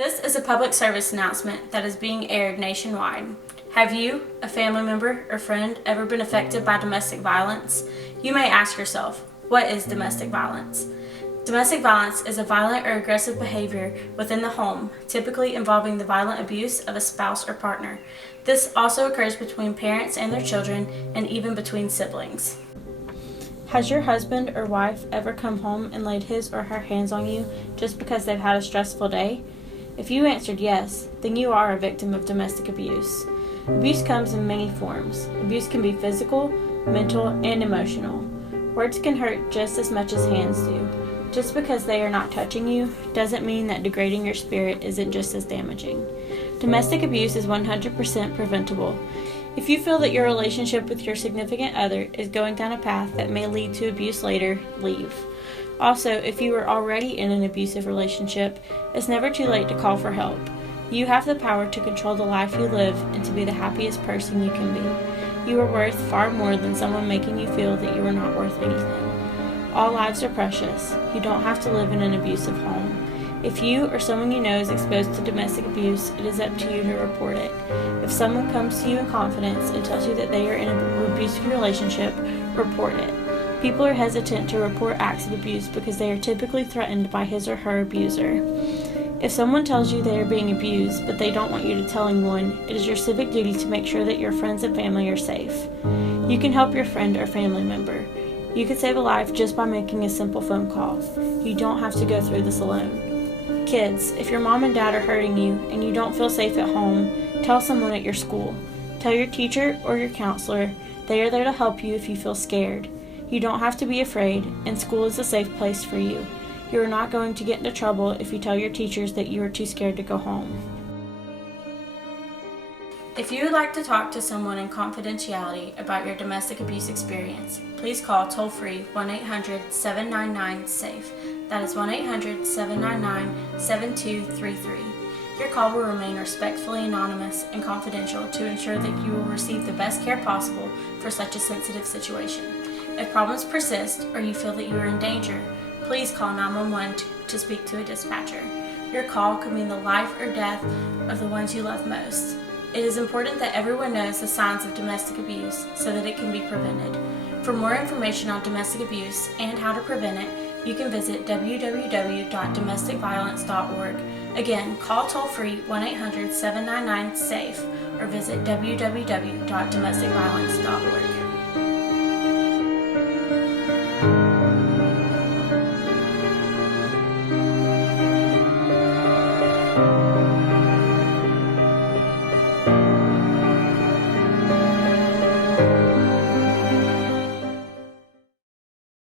This is a public service announcement that is being aired nationwide. Have you, a family member, or friend ever been affected by domestic violence? You may ask yourself, what is domestic violence? Domestic violence is a violent or aggressive behavior within the home, typically involving the violent abuse of a spouse or partner. This also occurs between parents and their children, and even between siblings. Has your husband or wife ever come home and laid his or her hands on you just because they've had a stressful day? If you answered yes, then you are a victim of domestic abuse. Abuse comes in many forms. Abuse can be physical, mental, and emotional. Words can hurt just as much as hands do. Just because they are not touching you doesn't mean that degrading your spirit isn't just as damaging. Domestic abuse is 100% preventable. If you feel that your relationship with your significant other is going down a path that may lead to abuse later, leave. Also, if you are already in an abusive relationship, it's never too late to call for help. You have the power to control the life you live and to be the happiest person you can be. You are worth far more than someone making you feel that you are not worth anything. All lives are precious. You don't have to live in an abusive home. If you or someone you know is exposed to domestic abuse, it is up to you to report it. If someone comes to you in confidence and tells you that they are in an abusive relationship, report it. People are hesitant to report acts of abuse because they are typically threatened by his or her abuser. If someone tells you they are being abused, but they don't want you to tell anyone, it is your civic duty to make sure that your friends and family are safe. You can help your friend or family member. You can save a life just by making a simple phone call. You don't have to go through this alone. Kids, if your mom and dad are hurting you and you don't feel safe at home, tell someone at your school. Tell your teacher or your counselor. They are there to help you if you feel scared. You don't have to be afraid, and school is a safe place for you. You are not going to get into trouble if you tell your teachers that you are too scared to go home. If you would like to talk to someone in confidentiality about your domestic abuse experience, please call toll-free 1-800-799-SAFE. That is 1-800-799-7233. Your call will remain respectfully anonymous and confidential to ensure that you will receive the best care possible for such a sensitive situation. If problems persist or you feel that you are in danger, please call 911 to speak to a dispatcher. Your call could mean the life or death of the ones you love most. It is important that everyone knows the signs of domestic abuse so that it can be prevented. For more information on domestic abuse and how to prevent it, you can visit www.domesticviolence.org. Again, call toll-free 1-800-799-SAFE or visit www.domesticviolence.org.